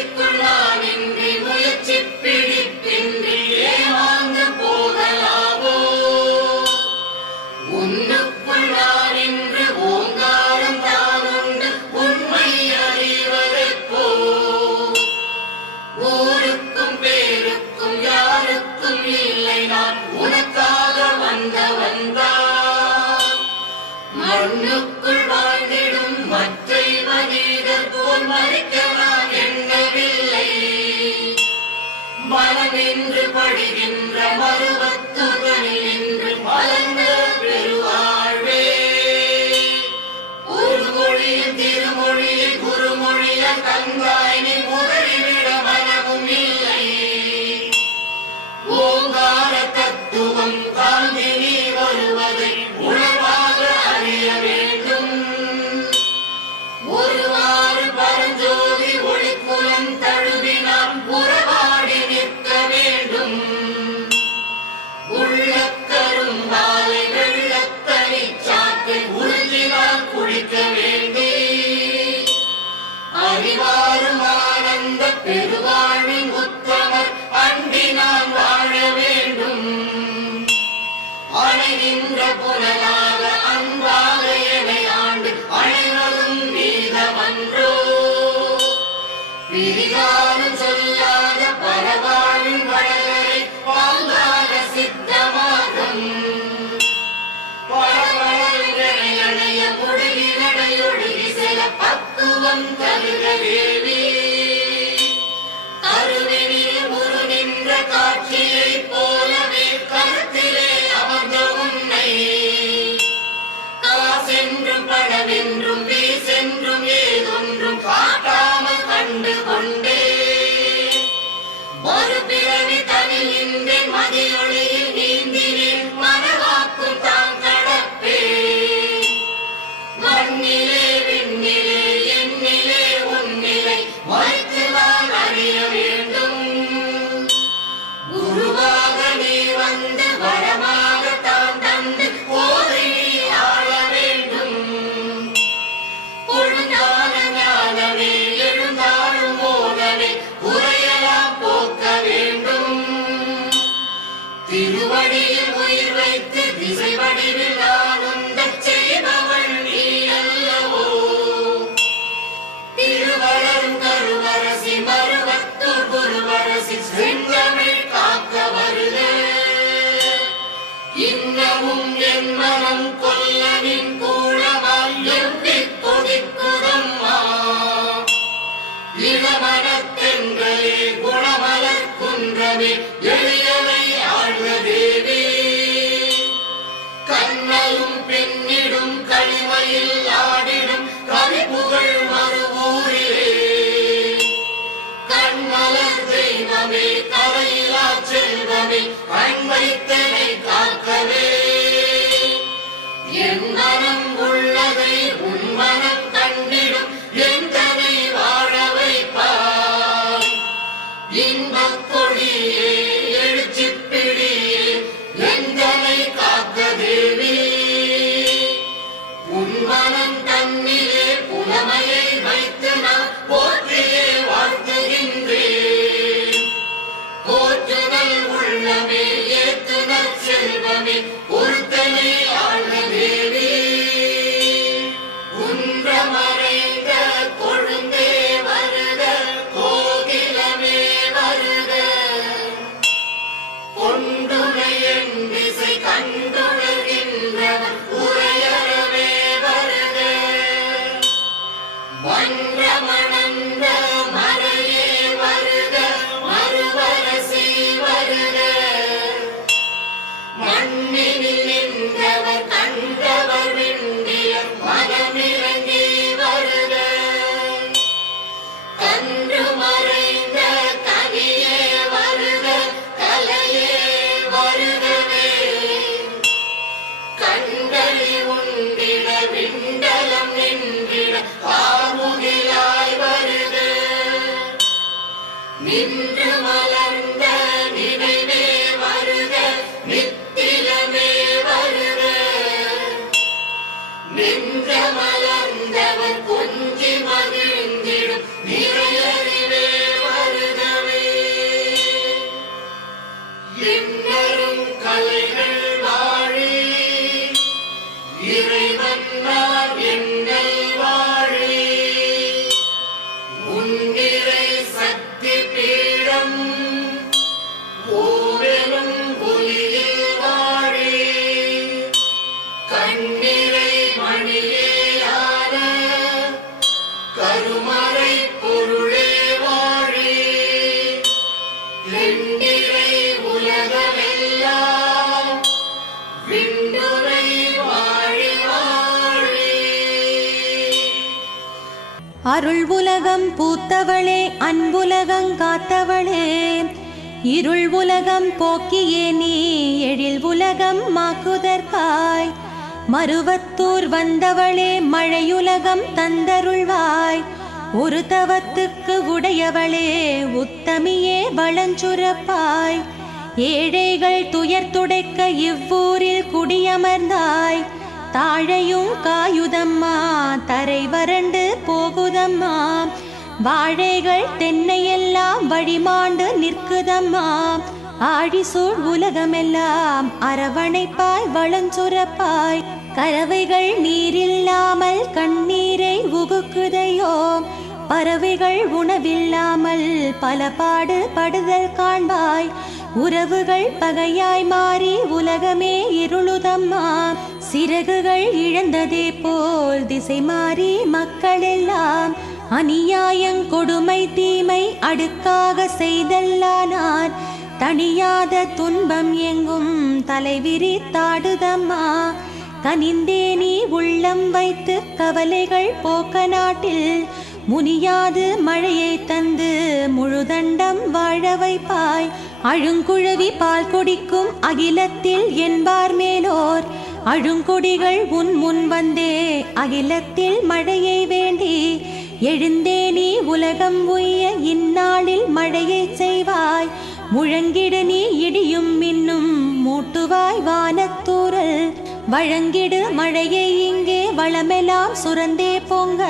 இயற்கைக்குள்ளானின்றி முயற்சி பிடிப்பின்றி ஏமாந்து போகலாமோ நின்ற புனலாக அன்பாக என்னை ஆண்டு அனைவரும் நீதமன்றோ விரிகாலம் சொல்லாத பரவாழின் வளரை பாங்காக சித்தமாகும் பழவழை அணைய முழுகி நடையொழுகி சில பக்குவம் தருக தேவி கருவினில் முரு நின்ற காட்சியை போலவே கருத்திலே அமர்ந்த உன்னை காசென்றும் பழவென்றும் வீசென்றும் ஏதொன்றும் காட்டாமல் கண்டு கொண்டே ஒரு பிறவி தனில் நின்றேன் மதியொளியில் நீந்தினேன் மனவாக்கும் தாம் கடப்பே மண்ணிலே விண்ணிலே எண்ணிலே உன்னிலை மறைத்துதான் அறிய வேண்டும் குருவாக நீ வந்து வரமாக தான் தந்து போதை நீ ஆள வேண்டும் கொழுந்தான ஞானமே எழுந்தாலும் மோகமே குறையலாம் போக்க வேண்டும் திருவடியில் உயிர் வைத்து திசை வடிவில் ஆனந்தச் செய்பவள் நீ அல்லவோ திருவளரும் கருவரசி மருவத்தூர் குருவரசி செந்தமிழ் காக்க வருக இன்னமும் என் மனம் கொல்லனின் கூடமாய் எவ்வித் கொதிக்குதம்மா இளமனத்தென்றலே குணமலர் குன்றமே எளியவை ஆழ்க தேவி கண்ணலும் பெண்ணிடும் களிமையில் ஆடிடும் கவிப்புகழ் மறுவூரிலே கண்மலர் தெய்வமே கரையிலா செல்வமே கண் வைத்தனை காக்கவே என் மனம் உள்ளதை உன் மனம் கண்டிடும் எந்தனை வாழ வைப்பாய் இன்பக் கொடியே எழுச்சிப் பிடியே எந்தனை காக்க தேவி உன் மனம் தன்னிலே புலமையை வைத்து நான் போற்றியே வாழ்த்துகின்றேன் போற்றுதல் உள்ளமே ஏத்துதல் செல்வமே பொறுத்தனை ஆழ்க தேவி குன்ற மறைந்த கொழுந்தே வருக கோகிலமே வருக கொண்டுனை என் திசை கண்டுணர்கின்றவன் உரையறவே வருக மன்றமணந்த மறையே வருக மறுவரசி வருக மண்ணினில் நின்றவர் கண்டவர் விண்டிய மனமிறங்கி வருக கன்று மறைந்த கனியே வருக கலையே வருகவே கண்களி உண்டிட விண்டலம் நின்றிட காமுகிலாய் வருக நின்று மலர்ந்த நினைவே வருக நித்திலமே வருக நின்ற மலர்ந்தவர் கொஞ்சி மகிழ்ந்திடும் நிறையறிவே வருகவே எண்ணரும் கலைகள் வாழி இறைவன் நான் எண்ணல் வாழி உன்னிறை சக்தி பீடம் ஓவெனும் ஒளியில் வாழி கண்ணிறை மணியேயான கருமறை பொருளே வாழி வெண்ணிறை உலகமெல்லாம் விண்டுரை வாழி வாழி அருள் உலகம் பூத்தவளே அன்புலகம் காத்தவளே இருள் உலகம் போக்கியே நீ எழில் உலகம் மாக்குதற்காய் மருவத்தூர் வந்தவளே மழையுலகம் தந்தருள்வாய் ஒரு தவத்துக்கு உடையவளே உத்தமியே வளஞ்சுரப்பாய் ஏழைகள் துயர் துடைக்க இவ்வூரில் குடியமர்ந்தாய் தாழையும் காயுதம்மா தரை வறண்டு போகுதம்மா வாழைகள் தென்னையெல்லாம் வழிமாண்டு நிற்குதம்மா ஆழிசூழ் உலகமெல்லாம் அரவணைப்பாய் வளஞ்சுரப்பாய் கறவைகள் நீரில்லாமல் கண்ணீரை உகுக்குதையோ பறவைகள் உணவில்லாமல் பல பாடு படுதல் காண்பாய் உறவுகள் பகையாய் மாறி உலகமே இருளுதம்மா சிறகுகள் இழந்ததே போல் திசை மாறி மக்களெல்லாம் அநியாயங் கொடுமை தீமை அடுக்காக செய்தல்லானார் தணியாத துன்பம் எங்கும் தலைவிரி தாடுதம்மா கனிந்தே நீ உள்ளம் வைத்து கவலைகள் போக்க நாட்டில் முனியாது மழையை தந்து முழுதண்டம் வாழ வைப்பாய் அழுங்குழவி பால் குடிக்கும் அகிலத்தில் என்பார் மேலோர் அழுங்குடிகள் உன் முன் வந்தே அகிலத்தில் மழையை வேண்டி எழுந்தே நீ உலகம் உய்ய இந்நாளில் மழையை செய்வாய் முழங்கிடு நீ இடியும் மின்னும் மூட்டுவாய் வானத்தூரல் வழங்கிடு மழையை இங்கே வளமெல்லாம் சுரந்தே பொங்க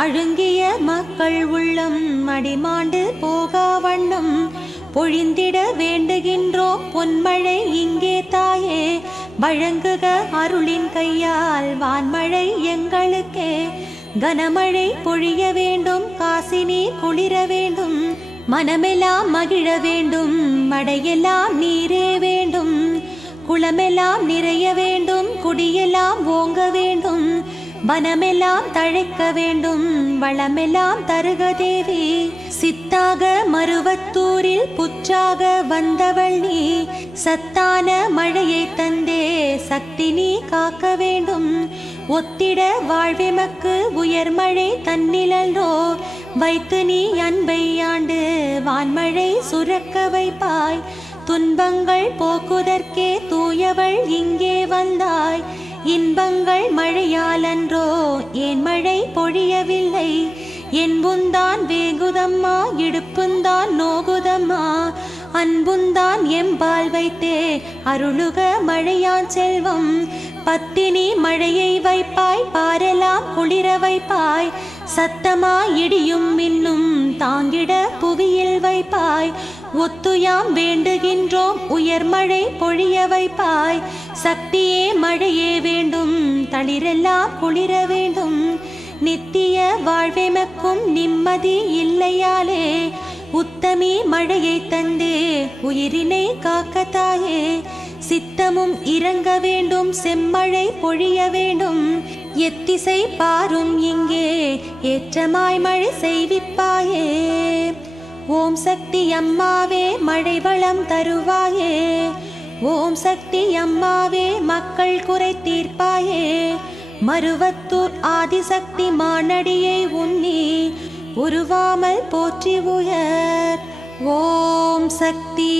அழுங்கிய மக்கள் உள்ளம் மடிமாண்டு போகா வண்ணம் பொழிந்திட வேண்டுகின்றோம் பொன்மழை இங்கே தாயே வழங்குக அருளின் கையால் வான்மழை எங்களுக்கே கனமழை பொழிய வேண்டும் காசினி குளிர வேண்டும் மனமெல்லாம் மகிழ வேண்டும் மடையெல்லாம் நீரே வேண்டும் குளமெல்லாம் நிறைய வேண்டும் குடியெல்லாம் ஓங்க வேண்டும் வனமெல்லாம் தழைக்க வேண்டும் வளமெல்லாம் தருக தேவி சித்தாக மருவத்தூரில் புற்றாக வந்தவள் நீ சத்தான மழையை தந்தே சக்தி நீ காக்க வேண்டும் ஒத்திட வாழ்வெமக்கு உயர்மழை தன்னிலோ வைத்து நீ அன்பை ஆண்டு வான்மழை சுரக்க வைப்பாய் துன்பங்கள் போக்குதற்கே தூயவள் இங்கே வந்தாய் இன்பங்கள் மழையாலன்றோ ஏன் மழை பொழியவில்லை என்புந்தான் வேகுதம்மா இடுப்புந்தான் நோகுதம்மா அன்புந்தான் எம்பால் வைத்தே அருளுக மழையான் செல்வம் பத்தினி மழையை வைப்பாய் பாரெல்லாம் குளிர வைப்பாய் சத்தமாய் இடியும் மின்னும் தாங்கிட புவியில் வைப்பாய் ஒத்துயாம் வேண்டுகின்றோம் உயர்மழை பொழிய வைப்பாய் சக்தியே மழையே வேண்டும் தளிரெல்லாம் குளிர வேண்டும் நித்திய வாழ்வெமக்கும் நிம்மதி இல்லையாலே உத்தமி மழையை தந்தே உயிரினை காக்கத்தாயே சித்தமும் இறங்க வேண்டும் செம்மழை பொழிய வேண்டும் எத்திசை பாரும் இங்கே ஏற்றமாய் மழை செய்விப்பாயே ஓம் சக்தி அம்மாவே மழை வளம் தருவாயே ஓம் சக்தி அம்மாவே மக்கள் குறை தீர்ப்பாயே மருவத்தூர் ஆதிசக்தி மானடியை உன்னி உருவாமல் போற்றி உயர் ஓம் சக்தி.